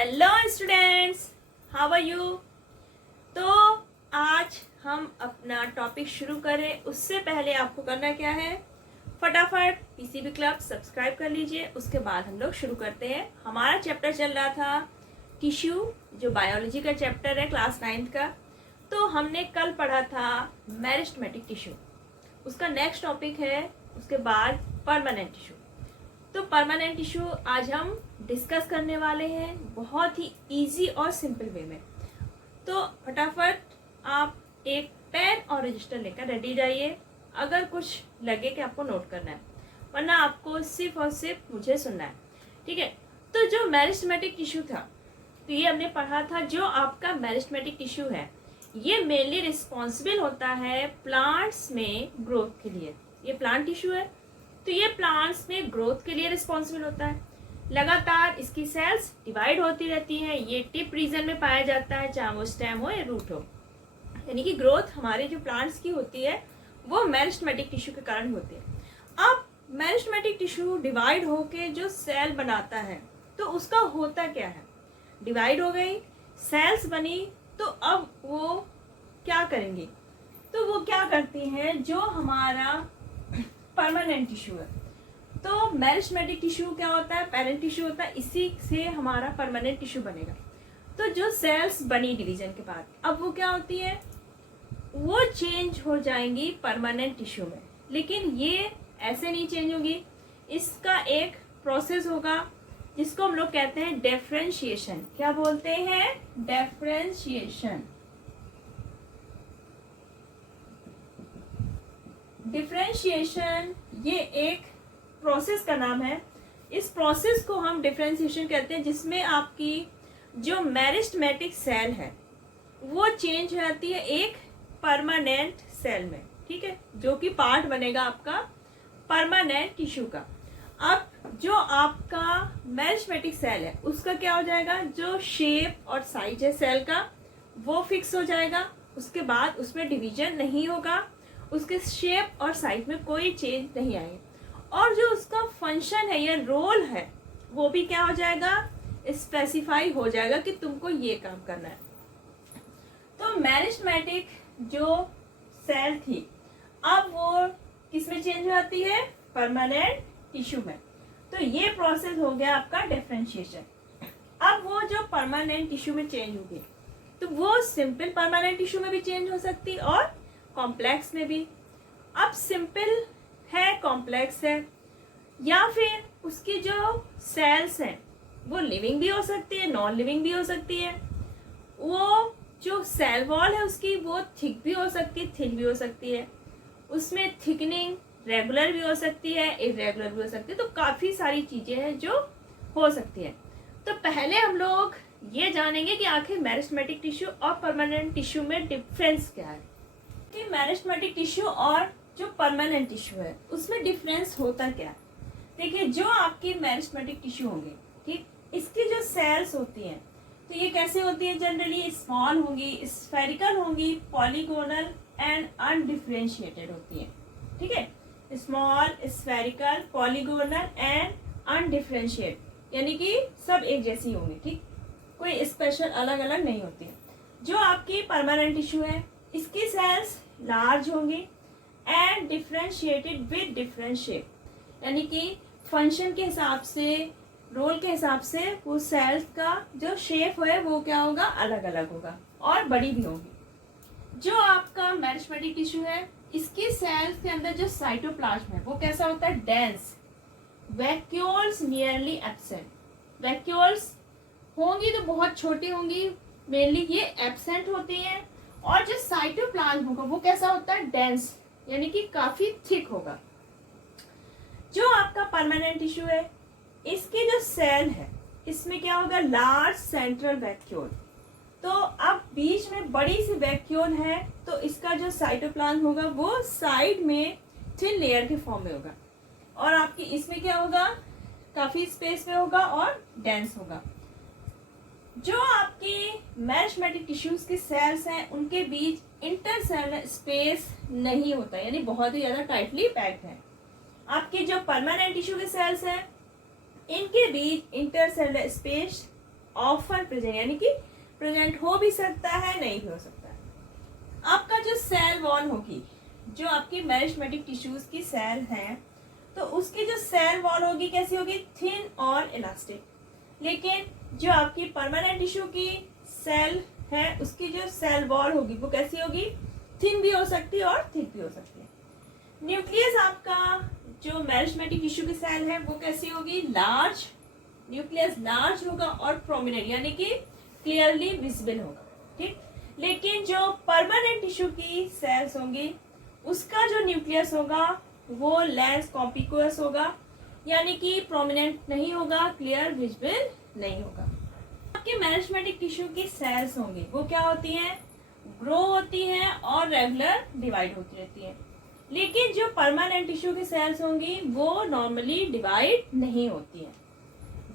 Hello students, how are you. तो आज हम अपना टॉपिक शुरू करें उससे पहले आपको करना क्या है, फटाफट पीसीबी क्लब सब्सक्राइब कर लीजिए। उसके बाद हम लोग शुरू करते हैं। हमारा चैप्टर चल रहा था टिश्यू, जो बायोलॉजी का चैप्टर है क्लास 9 का। तो हमने कल पढ़ा था मेरिस्टेमेटिक टिश्यू, उसका नेक्स्ट टॉपिक है उसके बाद परमानेंट टिश्यू। तो परमानेंट टिश्यू आज हम डिस्कस करने वाले हैं बहुत ही इजी और सिंपल वे में। तो फटाफट आप एक पेन और रजिस्टर लेकर रेडी जाइए, अगर कुछ लगे कि आपको नोट करना है, वरना आपको सिर्फ और सिर्फ मुझे सुनना है, ठीक है। तो जो मेरिस्टेमेटिक टिश्यू था, तो ये हमने पढ़ा था, जो आपका मेरिस्टेमेटिक टिश्यू है ये मेनली रिस्पॉन्सिबल होता है प्लांट्स में ग्रोथ के लिए। ये प्लांट टिश्यू है, तो ये प्लांट्स में ग्रोथ के लिए रिस्पॉन्सिबल होता है। लगातार इसकी सेल्स डिवाइड होती रहती हैं। ये टिप रीजन में पाया जाता है, चाहे वो स्टेम हो या रूट हो। यानी कि ग्रोथ हमारे जो प्लांट्स की होती है वो मेरिस्टेमेटिक टिश्यू के कारण होती है। अब मेरिस्टेमेटिक टिश्यू डिवाइड होके जो सेल बनाता है, तो उसका होता क्या है, डिवाइड हो गई, सेल्स बनी, तो अब वो क्या करेंगी, तो वो क्या करती हैं, जो हमारा परमानेंट टिश्यू है। तो मेरिस्टेमेटिक टिश्यू क्या होता है, पेरेंट टिश्यू होता है, इसी से हमारा परमानेंट टिश्यू बनेगा। तो जो सेल्स बनी डिवीजन के बाद, अब वो क्या होती है, वो चेंज हो जाएंगी परमानेंट टिश्यू में। लेकिन ये ऐसे नहीं चेंज होगी, इसका एक प्रोसेस होगा जिसको हम लोग कहते हैं डिफरेंशिएशन। क्या बोलते हैं, डिफरेंशिएशन। डिफरेंशिएशन ये एक प्रोसेस का नाम है। इस प्रोसेस को हम डिफरेंशिएशन कहते हैं, जिसमें आपकी जो मेरिस्टेमेटिक सेल है वो चेंज हो जाती है एक परमानेंट सेल में, ठीक है, जो कि पार्ट बनेगा आपका परमानेंट टिश्यू का। अब जो आपका मेरिस्टेमेटिक सेल है उसका क्या हो जाएगा, जो शेप और साइज है सेल का वो फिक्स हो जाएगा। उसके बाद उसमें डिवीजन नहीं होगा, उसके शेप और साइज में कोई चेंज नहीं आएगा, और जो उसका फंक्शन है या रोल है वो भी क्या हो जाएगा, स्पेसिफाई हो जाएगा कि तुमको ये काम करना है। तो मेरिस्टेमेटिक जो सेल थी, अब वो किस में चेंज हो जाती है, परमानेंट टिश्यू में। तो ये प्रोसेस हो गया आपका डिफरेंशिएशन। अब वो जो परमानेंट टिश्यू में चेंज होगी, तो वो सिंपल परमानेंट टिश्यू में भी चेंज हो सकती और कॉम्प्लेक्स में भी। अब सिंपल है, कॉम्प्लेक्स है, या फिर उसकी जो सेल्स हैं वो लिविंग भी हो सकती है, नॉन लिविंग भी हो सकती है। वो जो सेल वॉल है उसकी वो थिक भी हो सकती है, थिन भी हो सकती है। उसमें थिकनिंग रेगुलर भी हो सकती है, इरेगुलर भी हो सकती है। तो काफ़ी सारी चीज़ें हैं जो हो सकती है। तो पहले हम लोग ये जानेंगे कि आखिर मेरिस्टेमेटिक टिश्यू और परमानेंट टिश्यू में डिफरेंस क्या है। कि मेरिस्टेमेटिक टिश्यू और जो परमानेंट टिश्यू है उसमें डिफरेंस होता क्या है। देखिए, जो आपकी मेरिस्टेमेटिक टिश्यू होंगे, ठीक, इसकी जो सेल्स होती हैं तो ये कैसे होती है, जनरली स्मॉल होंगी, स्फेरिकल होंगी, पॉलीगोनल एंड अनडिफरेंशिएटेड होती हैं, ठीक है। स्मॉल, स्फेरिकल, पॉलीगोनल एंड अनडिफरेंशिएट, यानी कि सब एक जैसी होंगी, ठीक, कोई स्पेशल अलग अलग नहीं होती है। जो आपकी परमानेंट टिश्यू है इसकी सेल्स लार्ज होंगी and differentiated with different shape, यानी कि फंक्शन के हिसाब से, रोल के हिसाब से वो सेल्स का जो शेप है वो क्या होगा, अलग अलग होगा और बड़ी भी होगी। जो आपका मेरिस्टेमेटिक टिश्यू है इसकी सेल्स के अंदर जो साइटोप्लाज्म है वो कैसा होता है, dense, vacuoles nearly absent. Vacuoles होंगी तो बहुत छोटी होंगी, मेनली ये एब्सेंट होती हैं। और जो साइटोप्लाज्म होगा वो कैसा होता है, डेंस, यानी कि काफी थिक होगा। जो आपका परमानेंट टिश्यू है इसकी जो सेल है इसमें क्या होगा, लार्ज सेंट्रल वैक्यूल। तो अब बीच में बड़ी सी वैक्यूल है, तो इसका जो साइटोप्लाज्म होगा वो साइड में थिन लेयर के फॉर्म में होगा, और आपकी इसमें क्या होगा, काफी स्पेस में होगा और डेंस होगा। जो आपकी मेरिस्टेमेटिक टिश्यूज की सेल्स हैं उनके बीच इंटरसेलुलर स्पेस नहीं होता, यानी बहुत ही ज्यादा टाइटली पैक्ड है। आपकी जो परमानेंट टिश्यू के सेल्स हैं इनके बीच इंटरसेलुलर स्पेस ऑफन प्रेजेंट, यानी कि प्रेजेंट हो भी सकता है, नहीं भी हो सकता है। आपका जो सेल वॉल होगी, जो आपकी मेरिस्टेमेटिक टिश्यूज की सेल है, तो उसकी जो सेल वॉल होगी कैसी होगी, थिन और इलास्टिक। लेकिन जो आपकी परमानेंट टिश्यू की सेल है, उसकी जो सेल वॉल होगी वो कैसी होगी, थिन भी हो सकती है और थिक भी हो सकती है। न्यूक्लियस आपका जो मेरिस्टेमेटिक टिश्यू की सेल है वो कैसी होगी, लार्ज, न्यूक्लियस लार्ज होगा और प्रोमिनेंट, यानी कि क्लियरली विजिबल होगा, ठीक। लेकिन जो परमानेंट टिश्यू की सेल्स होंगी, उसका जो न्यूक्लियस होगा वो लेस कॉम्पिक्यूअस होगा, यानी कि प्रोमिनेंट नहीं होगा, क्लियर विजिबल नहीं होगा। आपके मेरिस्टेमेटिक टिश्यू की सेल्स होंगी वो क्या होती हैं, ग्रो होती हैं और रेगुलर डिवाइड होती रहती है। लेकिन जो परमानेंट टिश्यू की सेल्स होंगी वो नॉर्मली डिवाइड नहीं होती है।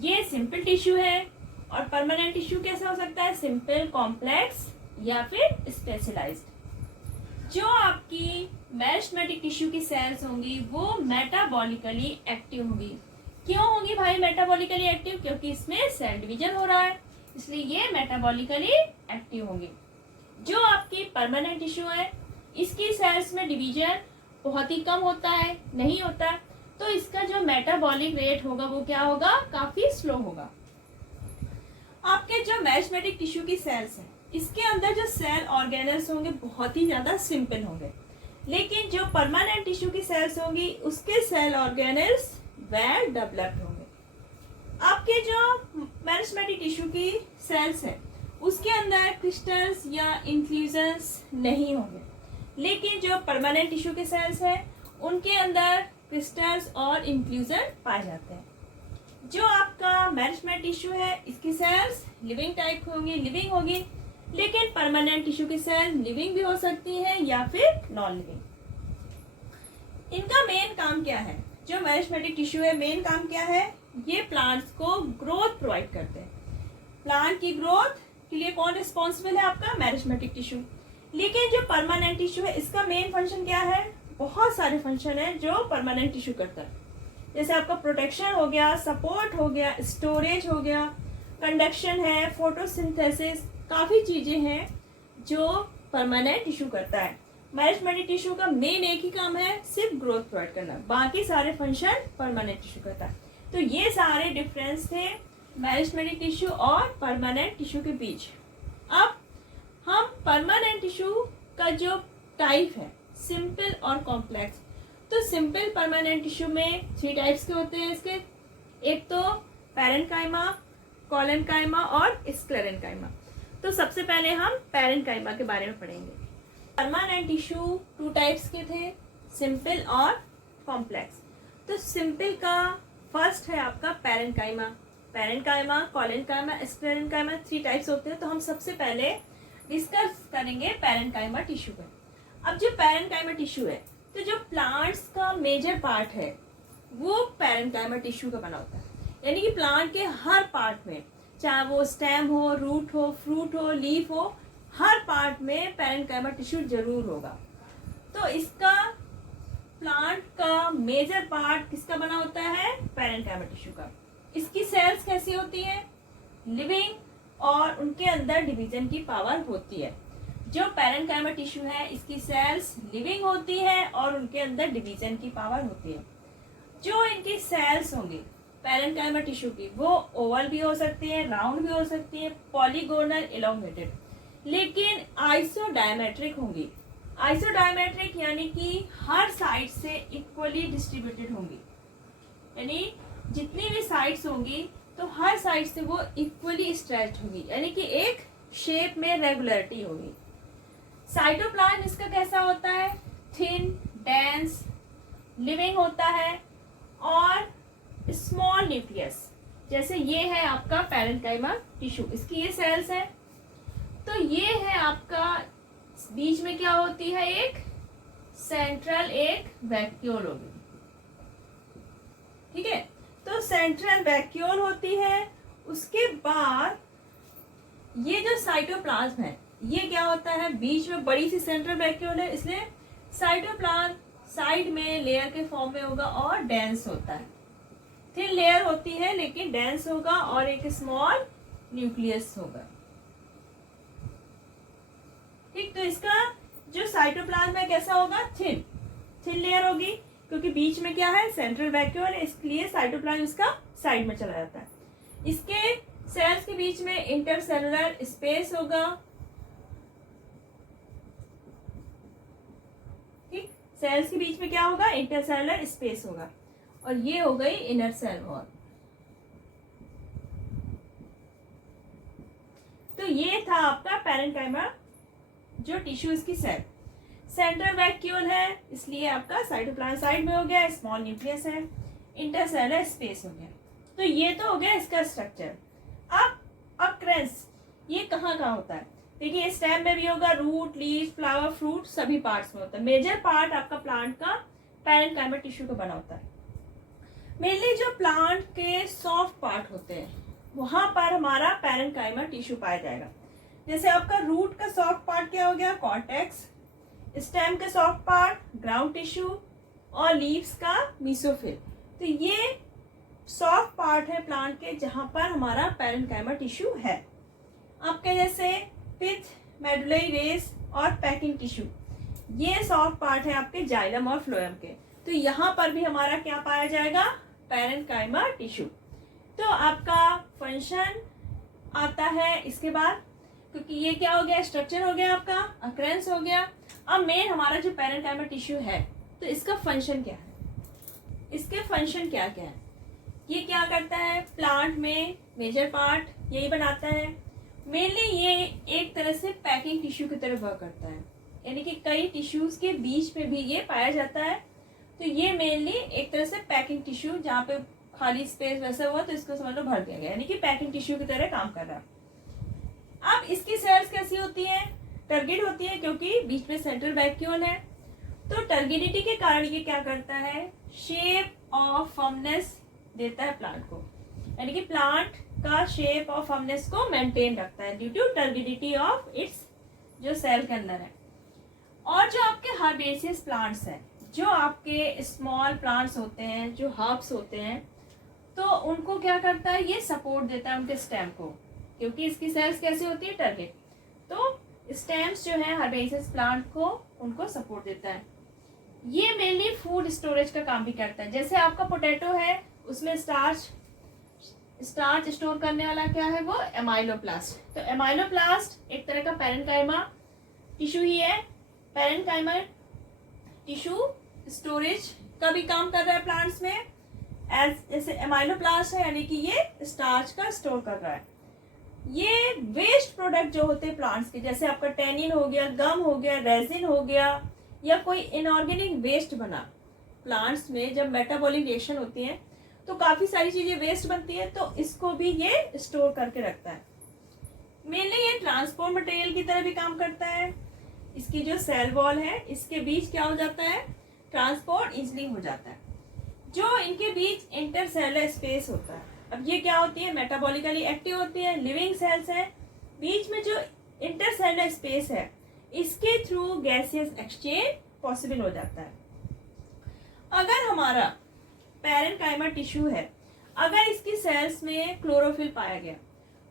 ये सिंपल टिश्यू है, और परमानेंट टिश्यू कैसा हो सकता है, सिंपल, कॉम्प्लेक्स या फिर स्पेशलाइज्ड। जो आपकी मेरिस्टेमेटिक टिश्यू की सेल्स होंगी वो मेटाबॉलिकली एक्टिव होंगी। क्यों होंगी भाई मेटाबॉलिकली एक्टिव, क्योंकि इसमें सेल डिवीजन हो रहा है, इसलिए ये मेटाबॉलिकली एक्टिव होंगी। जो आपकी परमानेंट टिश्यू है, इसकी सेल्स में डिवीजन बहुत ही कम होता है, नहीं होता, तो इसका जो मेटाबॉलिक रेट होगा वो क्या होगा, काफी स्लो होगा। आपके जो मेरिस्टेमेटिक टिश्यू की सेल्स हैं, इसके अंदर जो सेल ऑर्गेनल्स होंगे बहुत ही ज्यादा सिंपल होंगे। लेकिन जो परमानेंट टिश्यू की सेल्स होंगी उसके सेल ऑर्गेनल्स वेल डेवलप्ड होंगे। आपके जो मेरिस्टेमेटिक टिश्यू की सेल्स है उसके अंदर क्रिस्टल्स या इंफ्यूजन्स नहीं होंगे। लेकिन जो परमानेंट टिश्यू के सेल्स है उनके अंदर क्रिस्टल्स और इंफ्यूजन पाए जाते हैं। जो आपका मेरिस्टेमेटिक टिश्यू है इसकी सेल्स लिविंग टाइप होंगी, लिविंग होगी, लेकिन परमानेंट टिश्यू की सेल लिविंग भी हो सकती है या फिर नॉन लिविंग। इनका मेन काम क्या है, जो मेरिस्टेमेटिक टिश्यू है मेन काम क्या है, ये प्लांट्स को ग्रोथ प्रोवाइड करते हैं। प्लांट की ग्रोथ के लिए कौन रिस्पॉन्सिबल है, आपका मेरिस्टेमेटिक टिश्यू। लेकिन जो परमानेंट टिश्यू है इसका मेन फंक्शन क्या है, बहुत सारे फंक्शन है जो परमानेंट टिश्यू करता है। जैसे आपका प्रोटेक्शन हो गया, सपोर्ट हो गया, स्टोरेज हो गया, कंडक्शन है, फोटोसिंथेसिस, काफी चीजें हैं जो परमानेंट टिश्यू करता है। मेरिस्टेमेटिक टिश्यू का मेन एक ही काम है, सिर्फ ग्रोथ प्रोवाइड करना, बाकी सारे फंक्शन परमानेंट टिश्यू करता है। तो ये सारे डिफरेंस थे मेरिस्टेमेटिक टिश्यू और परमानेंट टिश्यू के बीच। अब हम परमानेंट टिश्यू का जो टाइप है सिंपल और कॉम्प्लेक्स, तो सिंपल परमानेंट टिश्यू में 3 टाइप्स के होते हैं इसके, एक तो पैरेन्काइमा, कोलेन्काइमा और स्क्लेरेन्काइमा। तो सबसे पहले हम पैरेन्काइमा के बारे में पढ़ेंगे। परमानेंट टिश्यू 2 टाइप्स के थे, सिंपल और कॉम्प्लेक्स। तो सिंपल का फर्स्ट है आपका parenchyma. Parenchyma, collenchyma, sclerenchyma 3 types होते हैं। तो हम सबसे पहले डिस्कस करेंगे पैरेन्काइमा टिश्यू पे। अब जो पैरेन्काइमा टिश्यू है, तो जो प्लांट्स का मेजर पार्ट है वो पैरेन्काइमा टिश्यू का बना होता है, यानी कि प्लांट के हर पार्ट में, चाहे वो स्टेम हो, रूट हो, फ्रूट हो, लीफ हो, हर पार्ट में पैरेन्काइमा टिश्यू जरूर होगा। तो इसका प्लांट का मेजर पार्ट किसका बना होता है, पैरेन्काइमा टिश्यू का। इसकी सेल्स कैसी होती है, लिविंग, और उनके अंदर डिवीजन की पावर होती है। जो पैरेन्काइमा टिश्यू है इसकी सेल्स लिविंग होती है और उनके अंदर डिवीजन की पावर होती है। जो इनकी सेल्स होंगी पैरेन्काइमा टिश्यू की, वो ओवल भी हो सकती है, राउंड भी हो सकती है, पॉलीगोनल, इलोंगेटेड, लेकिन आइसोडायमेट्रिक होंगी। आइसोडायमेट्रिक यानी कि हर साइड से इक्वली डिस्ट्रीब्यूटेड होंगी, यानी जितनी भी साइड्स होंगी तो हर साइड से वो इक्वली स्ट्रेच्ड होगी, यानी कि एक शेप में रेगुलरिटी होगी। साइटोप्लाज्म इसका कैसा होता है, थिन, डेंस, लिविंग होता है और स्मॉल न्यूक्लियस। जैसे ये है आपका पैरेन्काइमा टिश्यू, इसकी ये सेल्स है। तो ये है आपका, बीच में क्या होती है, एक सेंट्रल एक वैक्यूल होगी, ठीक है। तो सेंट्रल वैक्यूल होती है। उसके बाद ये जो साइटोप्लाज्म है ये क्या होता है, बीच में बड़ी सी सेंट्रल वैक्यूल है, इसलिए साइटोप्लाज्म साइड में लेयर के फॉर्म में होगा और डेंस होता है। थिन लेयर होती है लेकिन डेंस होगा और एक स्मॉल न्यूक्लियस होगा। ठीक, तो इसका जो साइटोप्लाज्म है कैसा होगा, थिन लेयर होगी, क्योंकि बीच में क्या है, सेंट्रल वैक्यूल है, इसलिए साइटोप्लाज्म इसका साइड में चला जाता है। इसके सेल्स के बीच में इंटरसेलुलर स्पेस होगा। ठीक, सेल्स के बीच में क्या होगा, इंटरसेलुलर स्पेस होगा। और ये हो गई इनर सेल वॉल। तो ये था आपका पैरेन्काइमा जो टिश्यू इसकी सेल। सेंट्रल वैक्यूल है, इसलिए आपका साइटोप्लाज्म साइड में हो गया, स्मॉल न्यूक्लियस है, इंटरसेलुलर स्पेस हो गया। तो ये तो हो गया इसका स्ट्रक्चर। अब अक्रेंस ये कहाँ कहाँ होता है, देखिए स्टेम में भी होगा, रूट, लीफ, फ्लावर, फ्रूट सभी पार्ट्स में होता है। मेजर पार्ट आपका प्लांट का पैरेन्काइमा टिश्यू का बना होता है। मेनली जो प्लांट के सॉफ्ट पार्ट होते हैं वहां पर हमारा पैरेन्काइमा टिश्यू पाया जाएगा। जैसे आपका रूट का सॉफ्ट पार्ट क्या हो गया, कॉर्टेक्स, स्टेम का सॉफ्ट पार्ट ग्राउंड टिश्यू, और लीव्स का मेसोफिल। तो ये सॉफ्ट पार्ट है प्लांट के जहां पर हमारा पैरेन्काइमा टिश्यू है। आपके जैसे पिथ, मेडुलरी रेस और पैकिंग टिश्यू, ये सॉफ्ट पार्ट है आपके जाइलम और फ्लोएम के। तो यहाँ पर भी हमारा क्या पाया जाएगा, पैरेन्काइमा टिश्यू। तो आपका फंक्शन आता है इसके बाद, क्योंकि ये क्या हो गया, स्ट्रक्चर हो गया आपका, अक्रेंस हो गया। अब मेन हमारा जो पैरेन्काइमा टिश्यू है, तो इसका फंक्शन क्या है, इसके फंक्शन क्या क्या है, ये क्या करता है प्लांट में, मेजर पार्ट यही बनाता है। मेनली ये एक तरह से पैकिंग टिश्यू की तरह वर्क करता है, यानी कि कई टिश्यूज के बीच में भी ये पाया जाता है। तो ये मेनली एक तरह से पैकिंग टिश्यू, जहाँ पे खाली स्पेस वैसा हुआ तो इसको समझ लो भर दिया गया, यानी कि पैकिंग टिश्यू की तरह काम कर रहा है। अब इसकी सेल्स कैसी होती है, टर्गिड होती है, क्योंकि बीच में सेंट्रल वैक्यूल है। तो टर्गिडिटी के कारण ये क्या करता है, शेप ऑफ फर्मनेस देता है प्लांट को, यानी कि प्लांट का शेप और फर्मनेस को मेंटेन रखता है ड्यू टू टर्गिडिटी ऑफ इट्स जो सेल के अंदर है। और जो आपके हर्बेसियस प्लांट्स हैं, जो आपके स्मॉल प्लांट्स होते हैं, जो हर्ब्स होते हैं, तो उनको क्या करता है, ये सपोर्ट देता है उनके स्टेम को, क्योंकि इसकी सेल्स कैसी होती है, टर्गिड। तो स्टेम्स जो है हर्बेसियस प्लांट को, उनको सपोर्ट देता है। ये मेनली फूड स्टोरेज का काम भी करता है। जैसे आपका पोटैटो है, उसमें स्टार्च स्टोर करने वाला क्या है, वो एमाइलोप्लास्ट। तो एमाइलोप्लास्ट एक तरह का पैरेन्काइमा टिश्यू ही है। पैरेन्काइमा टिश्यू स्टोरेज का भी काम कर रहा है प्लांट्स में, जैसे एमाइलोप्लास्ट है, यानी कि ये स्टार्च का स्टोर कर रहा है। ये वेस्ट प्रोडक्ट जो होते हैं प्लांट्स के, जैसे आपका टेनिन हो गया, गम हो गया, रेजिन हो गया, या कोई इनऑर्गेनिक वेस्ट बना प्लांट्स में, जब मेटाबॉलिक रिएक्शन होती है तो काफी सारी चीजें वेस्ट बनती है, तो इसको भी ये स्टोर करके रखता है। मेनली ये ट्रांसपोर्ट मटेरियल की तरह भी काम करता है। इसकी जो सेल वॉल है, इसके बीच क्या हो जाता है, ट्रांसपोर्ट इजिली हो जाता है। जो इनके बीच इंटरसेलुलर स्पेस होता है, अब ये क्या होती है, मेटाबॉलिकली एक्टिव होती है, लिविंग सेल्स है। बीच में जो इंटरसेलुलर स्पेस है, इसके थ्रू गैसियस एक्सचेंज पॉसिबल हो जाता है। अगर हमारा पैरेन्काइमा टिश्यू है, अगर इसकी सेल्स में क्लोरोफिल पाया गया,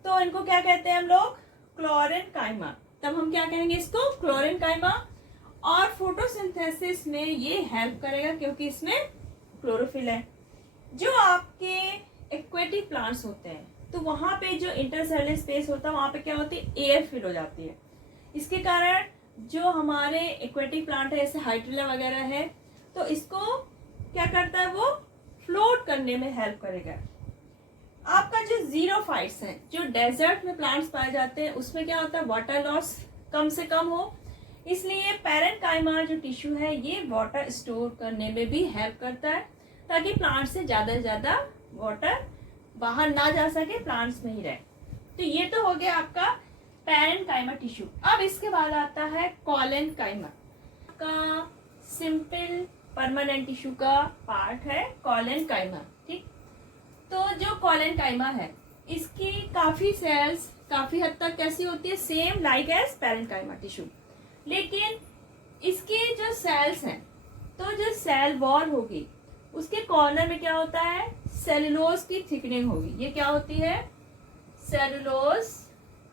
तो इनको क्या कहते हैं हम लोग, क्लोरेन्काइमा। तब हम क्या कहेंगे इसको, क्लोरेन्काइमा। और फोटोसिंथेसिस में ये हेल्प करेगा, क्योंकि इसमें क्लोरोफिल है। जो आपके एक्वेटिक प्लांट्स होते हैं, तो वहां पे जो इंटरसेलुलर स्पेस होता है, वहां पे क्या होती है, एयर फिल हो जाती है। इसके कारण जो हमारे एक्वेटिक प्लांट है, जैसे हाइड्रिला वगैरह है, तो इसको क्या करता है, वो फ्लोट करने में हेल्प करेगा। आपका जो जीरोफाइट्स हैं, जो डेजर्ट में प्लांट्स पाए जाते हैं, उसमें क्या होता है, वाटर लॉस कम से कम हो, इसलिए पैरेन्काइमा जो टिश्यू है, ये वाटर स्टोर करने में भी हेल्प करता है, ताकि प्लांट से ज्यादा वाटर बाहर ना जा सके, प्लांट्स में ही रहे। तो ये तो हो गया आपका पैरेन्काइमा टिश्यू। अब इसके बाद आता है कॉलेन्काइमा का सिंपल परमानेंट टिश्यू का पार्ट है कॉलेन्काइमा। ठीक, तो जो कॉलेन्काइमा है, इसकी काफी सेल्स काफी हद तक कैसी होती है, same like as parenchyma tissue. लेकिन इसके जो सेल्स हैं, तो जो सेल वॉल होगी, उसके कॉर्नर में क्या होता है, सेलुलोज की थिकनिंग होगी। ये क्या होती है, सेलुलोज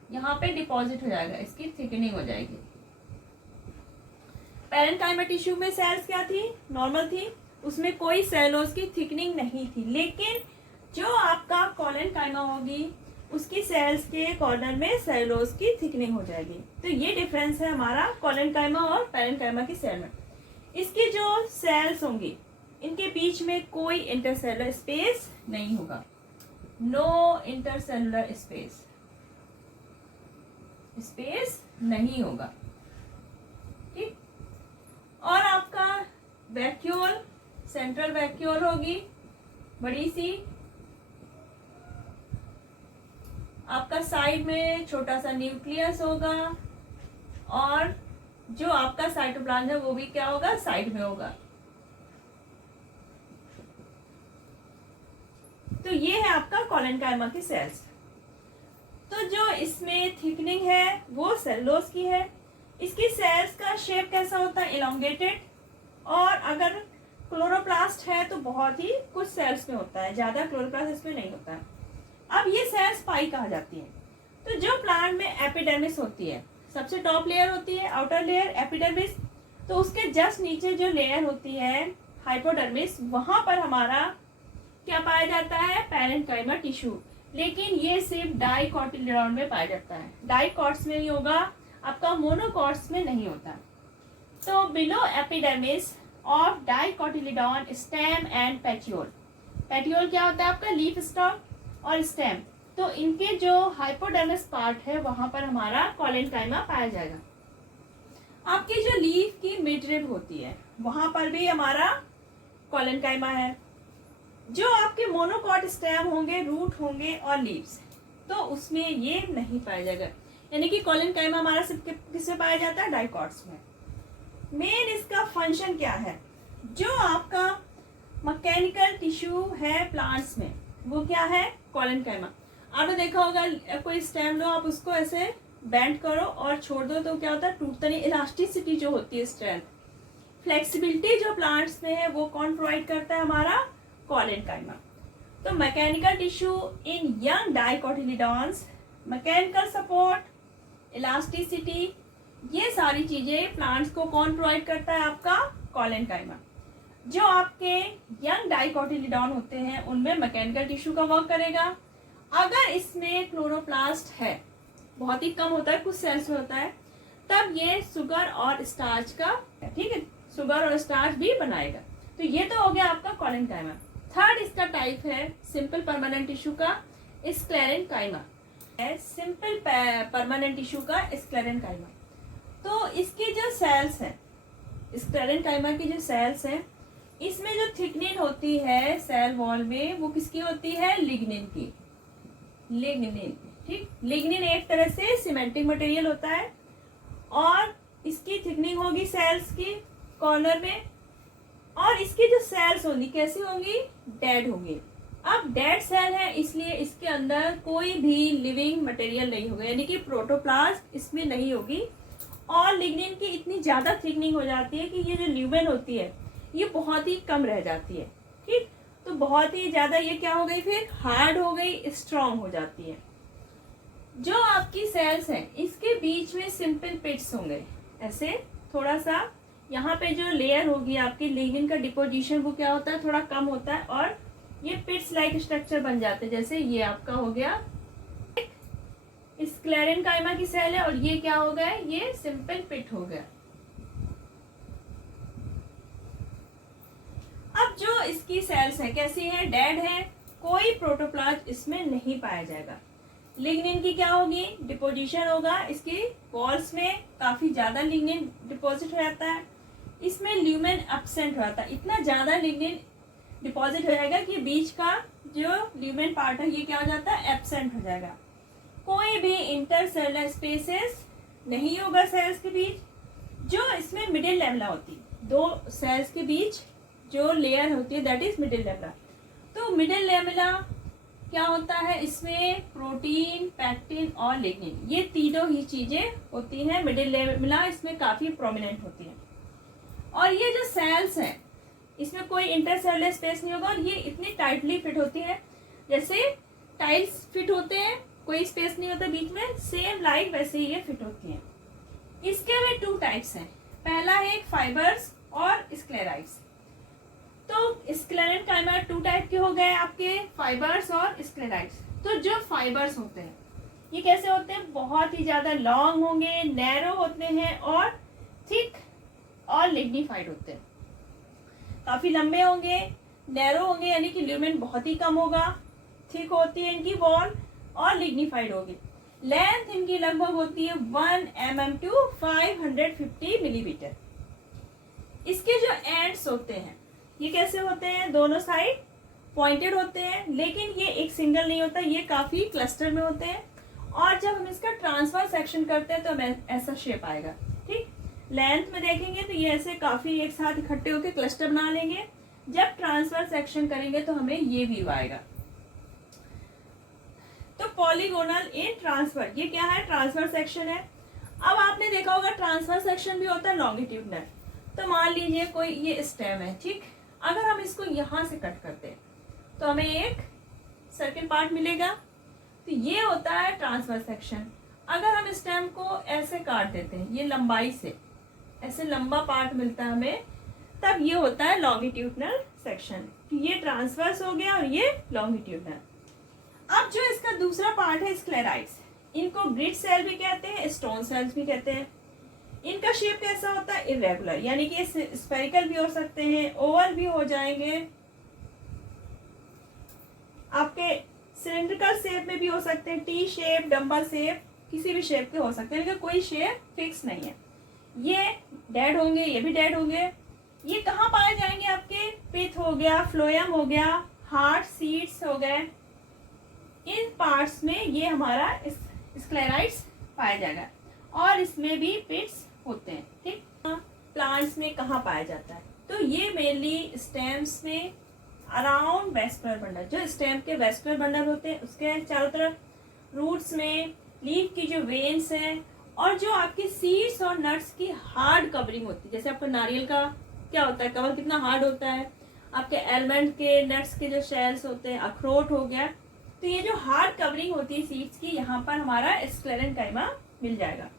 यहाँ पे डिपॉजिट हो जाएगा, इसकी थिकनिंग हो जाएगी। पैरेन्काइमा टिश्यू में सेल्स क्या थी, नॉर्मल थी, उसमें कोई सेलुलोज की थिकनिंग नहीं थी। लेकिन जो आपका कोलेनकाइमा होगी उसकी सेल्स के कॉर्नर में सेलुलोज की थिकनिंग हो जाएगी। तो ये डिफरेंस है हमारा कोलेनकाइमा और पैरेन्काइमा की सेल में। इसकी जो सेल्स होंगी इनके बीच में कोई इंटरसेलुलर स्पेस नहीं होगा, नो इंटरसेलुलर स्पेस नहीं होगा, ठीक। और आपका वैक्यूल, सेंट्रल वैक्यूल होगी बड़ी सी, आपका साइड में छोटा सा न्यूक्लियस होगा, और जो आपका साइटोप्लाज्म है वो भी क्या होगा, साइड में होगा। तो ये है आपका कोलेनकाइमा की सेल्स। तो जो इसमें थिकनिंग है वो सेलुलोज की है। इसकी सेल्स का शेप कैसा होता है, इलोंगेटेड, और अगर क्लोरोप्लास्ट है तो बहुत ही कुछ सेल्स में होता है, ज्यादा क्लोरोप्लास्ट इसमें नहीं होता है। अब ये सेल्स पाई कहा जाती है। तो जो प्लांट में एपिडर्मिस होती है, सबसे टॉप लेयर होती है आउटर लेयर एपिडर्मिस, तो उसके जस्ट नीचे जो लेयर होती है हाइपोडर्मिस, वहां पर हमारा क्या पाया जाता है, पैरेन्काइमा टिश्यू। लेकिन ये सिर्फ डाइकोटिलेडॉन में पाया जाता है, डाइकॉट्स में नहीं होगा, आपका मोनोकॉट्स में नहीं होता। तो below epidermis of dicotyledon stem and petiole, petiole क्या होता है आपका, लीफ स्टॉक, और स्टेम, तो इनके जो हाइपोडर्मिस पार्ट है वहां पर हमारा कोलेनकाइमा पाया जाएगा। आपकी जो लीफ की मिड रिब होती है वहां पर भी हमारा कोलेनकाइमा है। जो आपके मोनोकॉट स्टेम होंगे, रूट होंगे और लीव्स, तो उसमें ये नहीं पाया जाएगा। यानी कि कोलेनकाइमा हमारा सिर्फ किसमें पाया जाता है, डाइकॉट्स में। मेन इसका फंक्शन क्या है, जो आपका मैकेनिकल टिश्यू है प्लांट्स में वो क्या है, कोलेनकाइमा। आपने देखा होगा कोई स्टेम लो, आप उसको ऐसे बेंड करो और छोड़ दो तो क्या होता है, टूटता नहीं। इलास्टिसिटी जो होती है, स्ट्रेंथ, फ्लेक्सिबिलिटी जो प्लांट्स में है वो कौन प्रोवाइड करता है, हमारा कोलेनकाइमा। तो mechanical tissue in young dicotyledons, mechanical support, elasticity, ये सारी चीजें प्लांट्स को कौन प्रोवाइड करता है, आपका कोलेनकाइमा। जो आपके यंग डाइकोटिलेडॉन होते हैं उनमें मैकेनिकल टिश्यू का वर्क करेगा। अगर इसमें क्लोरोप्लास्ट है, बहुत ही कम होता है, कुछ सेल्स में होता है, तब ये शुगर और स्टार्च का, ठीक है, शुगर और स्टार्च भी बनाएगा। तो ये तो हो गया आपका कोलेनकाइमा। थर्ड इसका टाइप है सिंपल परमानेंट टिश्यू का स्क्लेरेनकाइमा, सिंपल परमानेंट टिश्यू का स्क्लेरेनकाइमा। तो इसकी जो सेल्स हैं, स्क्लेरेनकाइमा की जो सेल्स हैं, इसमें जो थिकनिंग होती है सेल वॉल में वो किसकी होती है, लिग्निन की, लिग्निन, ठीक। लिग्निन एक तरह से सीमेंटिक मटेरियल होता है, और इसकी थिकनिंग होगी सेल्स की कॉर्नर में, और इसकी जो सेल्स होंगी कैसी होंगी, डेड होंगी। अब डेड सेल है इसलिए इसके अंदर कोई भी लिविंग मटेरियल नहीं होगा, यानी कि प्रोटोप्लाज्म इसमें नहीं होगी। और लिग्निन की इतनी ज्यादा थिकनिंग हो जाती है कि ये जो ल्यूमेन होती है ये बहुत ही कम रह जाती है, ठीक। तो बहुत ही ज्यादा ये क्या हो गई, फिर हार्ड हो गई, स्ट्रांग हो जाती है। जो आपकी सेल्स हैं इसके बीच में सिंपल पिट्स होंगे, ऐसे थोड़ा सा यहाँ पे जो लेयर होगी आपकी लिग्निन का डिपोजिशन वो क्या होता है, थोड़ा कम होता है, और ये पिट्स लाइक स्ट्रक्चर बन जाते हैं। जैसे ये आपका हो गया स्क्लेरेनकाइमा की सेल है, और ये क्या हो गया, ये सिंपल पिट हो गया। अब जो इसकी सेल्स है कैसी है, डेड है, कोई प्रोटोप्लाज्म इसमें नहीं पाया जाएगा। लिग्निन की क्या होगी, डिपोजिशन होगा, इसकी वॉल्स में काफी ज्यादा लिग्निन डिपॉजिट हो जाता है, इसमें ल्यूमेन एब्सेंट हो जाता है। इतना ज्यादा लिग्निन डिपॉजिट हो जाएगा कि बीच का जो ल्यूमेन पार्ट है ये क्या हो जाता है, एब्सेंट हो जाएगा। कोई भी इंटरसेलुलर स्पेसेस नहीं होगा सेल्स के बीच। जो इसमें मिडिल लेमला होती है, दो सेल्स के बीच जो लेयर होती है दैट इज मिडिल लेमला। तो मिडिल लेमला क्या होता है, इसमें प्रोटीन, पैक्टिन और लिग्निन, ये तीनों ही चीजें होती हैं। मिडिल लेमला इसमें काफी प्रोमिनेंट होती है। और ये जो सेल्स हैं इसमें कोई इंटरसेलुलर स्पेस नहीं होगा, और ये इतनी टाइटली फिट होती है जैसे टाइल्स फिट होते हैं कोई स्पेस नहीं होता बीच में, सेम लाइक वैसे ही ये फिट होती हैं। इसके में 2 टाइप्स हैं। पहला है फाइबर्स और स्क्लेराइड्स। तो स्क्लेरेनकाइमा 2 टाइप के हो गए आपके, फाइबर्स और स्क्लेराइड्स। तो जो फाइबर्स होते हैं ये कैसे होते हैं, बहुत ही ज्यादा लॉन्ग होंगे, नैरो होते हैं और थिक और लिग्निफाइड होते हैं। काफी लंबे होंगे, नैरो होंगे यानी कि ल्यूमेन बहुत ही कम होगा, थिक होती है इनकी वॉल और लिग्निफाइड होगी। लेंथ इनकी लगभग होती है 1 mm टू 550 मिलीमीटर। इसके जो एंड्स होते हैं ये कैसे होते हैं, दोनों साइड पॉइंटेड होते हैं, लेकिन ये एक सिंगल नहीं होता, ये काफी क्लस्टर में होते हैं। और जब हम इसका ट्रांसफर सेक्शन करते हैं तो हमें ऐसा शेप आएगा। ठीक, लेंथ में देखेंगे तो ये ऐसे काफी एक साथ इकट्ठे होकर क्लस्टर बना लेंगे। जब ट्रांसफर सेक्शन करेंगे तो हमें ये व्यू आएगा। तो पॉलीगोनल इन ट्रांसफर, ये क्या है, ट्रांसफर सेक्शन है। अब आपने देखा होगा ट्रांसफर सेक्शन भी होता है लॉन्गिट्यूडनल। तो मान लीजिए कोई ये स्टेम है, ठीक, अगर हम इसको यहां से कट करते हैं तो हमें एक सर्किल पार्ट मिलेगा। तो ये होता है ट्रांसफर सेक्शन। अगर हम स्टेम को ऐसे काट देते हैं, ये लंबाई से ऐसे लंबा पार्ट मिलता है हमें, तब ये होता है लॉन्गिट्यूडनल सेक्शन। ये ट्रांसवर्स हो गया और ये लॉन्गिट्यूडनल। अब जो इसका दूसरा पार्ट है स्क्लेराइड्स, इनको ग्रिड सेल भी कहते हैं, स्टोन सेल्स भी कहते हैं। इनका शेप कैसा होता है, इरेगुलर, यानी कि स्फेरिकल भी हो सकते हैं, ओवल भी हो जाएंगे, आपके सिलेंड्रिकल शेप में भी हो सकते हैं, टी शेप, डम्बल शेप, किसी भी शेप के हो सकते हैं, लेकिन कोई शेप फिक्स नहीं है। ये डेड होंगे, ये भी डेड होंगे। ये कहाँ पाए जाएंगे, आपके पिथ हो गया, फ्लोएम हो गया, हार्ट, सीड्स हो गए, इन पार्ट्स में ये हमारा स्क्लेराइड्स पाया जाएगा। और इसमें भी पिट्स होते हैं। ठीक, प्लांट्स में कहाँ पाया जाता है, तो ये मेनली स्टेम्स में अराउंड वेस्कुलर बंडल, जो स्टेम के वेस्कुलर बंडल होते हैं उसके चारों तरफ, रूट्स में, लीफ की जो वेन्स हैं, और जो आपकी सीड्स और नट्स की हार्ड कवरिंग होती है। जैसे आपका नारियल का क्या होता है, कवर कितना हार्ड होता है, आपके एलमंड के, नट्स के जो शेल्स होते हैं, अखरोट हो गया, तो ये जो हार्ड कवरिंग होती है सीड्स की, यहाँ पर हमारा स्क्लेरेनकाइमा मिल जाएगा।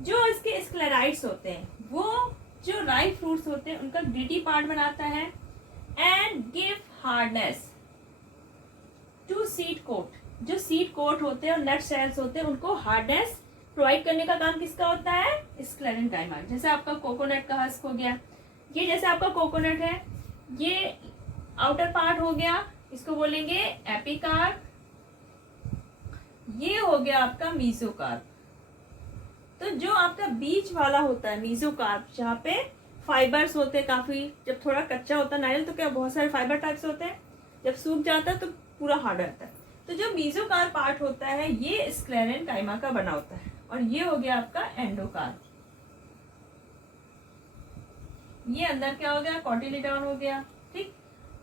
जो इसके स्क्लेराइड्स होते हैं वो जो राइप फ्रूट्स होते हैं उनका ग्रिटी पार्ट बनाता है and give hardness to seed coat. जो सीड कोट होते हैं और नट सेल्स होते हैं उनको हार्डनेस प्रोवाइड करने का काम किसका होता है, स्क्लेरेनकाइमा। जैसे आपका कोकोनट का हस्क हो गया, ये जैसे आपका कोकोनट है, ये आउटर पार्ट हो गया, इसको बोलेंगे एपिकार्प। ये हो गया आपका मीजोकार्प। तो जो आपका बीच वाला होता है मीजोकार्प, जहाँ पे फाइबर्स होते हैं काफी, जब थोड़ा कच्चा होता है नारियल तो क्या बहुत सारे फाइबर टाइप्स होते हैं, जब सूख जाता है तो पूरा हार्ड रहता है। तो जो मीजोकार्प पार्ट होता है ये स्क्लेरेनकाइमा का बना होता है। और ये हो गया आपका एंडोकार्प। ये अंदर क्या हो गया, कॉटिलेडॉन हो गया, ठीक,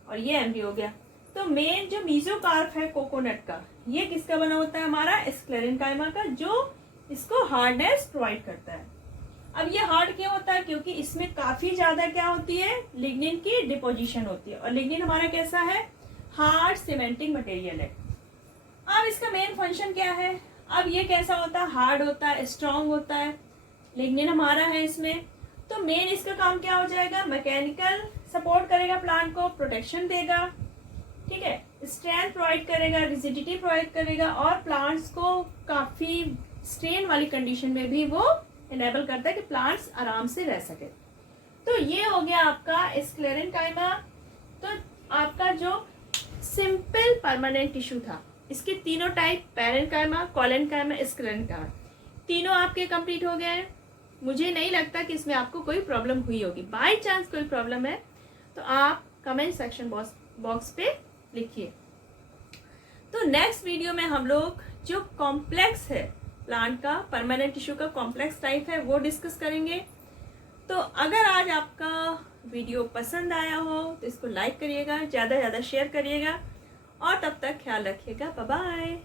और ये एम्ब्रियो हो गया। तो मेन जो मीजोकार्प है कोकोनट का, ये किसका बना होता है, हमारा स्क्लेरेनकाइमा का, जो इसको हार्डनेस प्रोवाइड करता है। अब ये हार्ड क्यों होता है, क्योंकि इसमें काफी ज्यादा क्या होती है, लिग्निन की डिपोजिशन होती है, और लिग्निन हमारा कैसा है, हार्ड सीमेंटिंग मटेरियल है। अब इसका मेन फंक्शन क्या है, अब ये कैसा होता है, हार्ड होता है, स्ट्रांग होता है, लिग्निन हमारा है इसमें। तो मेन इसका काम क्या हो जाएगा, मैकेनिकल सपोर्ट करेगा प्लांट को, प्रोटेक्शन देगा, ठीक है, स्ट्रेंथ प्रोवाइड करेगा, रिजिडिटी प्रोवाइड करेगा, और प्लांट्स को काफी स्ट्रेन वाली कंडीशन में भी वो इनेबल करता है कि प्लांट्स आराम से रह सके। तो ये हो गया आपका स्क्लेरेनकाइमा। तो आपका जो सिंपल परमानेंट टिश्यू था, इसके तीनों टाइप, पैरेन्काइमा, कोलेनकाइमा, स्क्लेरेनकाइमा, तीनों आपके कंप्लीट हो गए हैं। मुझे नहीं लगता कि इसमें आपको कोई प्रॉब्लम हुई होगी। बाय चांस कोई प्रॉब्लम है तो आप कमेंट सेक्शन बॉक्स पे लिखिए। तो नेक्स्ट वीडियो में हम लोग जो कॉम्प्लेक्स है प्लांट का, परमानेंट टिश्यू का कॉम्प्लेक्स टाइप है, वो डिस्कस करेंगे। तो अगर आज आपका वीडियो पसंद आया हो तो इसको लाइक करिएगा, ज़्यादा से ज़्यादा शेयर करिएगा, और तब तक ख्याल रखिएगा। Bye bye.